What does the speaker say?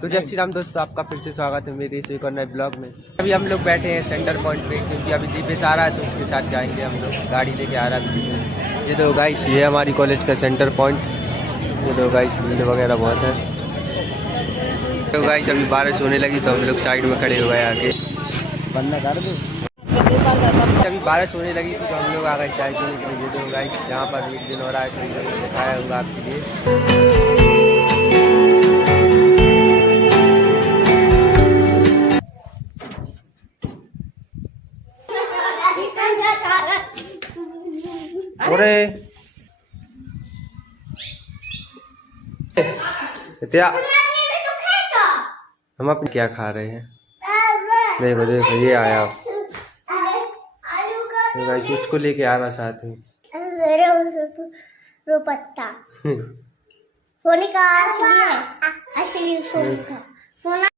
तो जय श्री राम दोस्तों, आपका फिर से स्वागत है मेरे इस एक और नए ब्लॉग में। अभी हम लोग बैठे हैं सेंटर पॉइंट पे, क्योंकि अभी दीपेश आ रहा है तो उसके साथ जाएंगे हम लोग। गाड़ी लेके आ रहा है अभी। ये दो गाइस, ये हमारी कॉलेज का सेंटर पॉइंट। ये दो गाइस, भीड़ वगैरह बहुत है। तो गाइस अभी बारिश होने लगी तो हम लोग साइड में खड़े हो गए आगे। बंदा कर दो। अभी बारिश होने लगी थी तो हम लोग आ गए चाय पीने के लिए। ये दो गाइस, जहाँ पर एक दिन हो रहा है तो दिखाया होगा आपके लिए। अरे क्या हम अपने क्या खा रहे हैं? देखो देखो, ये आया तो इसको लेके आ रहा साथ में। पत्ता सोने का असली है, असली सोने का सोना।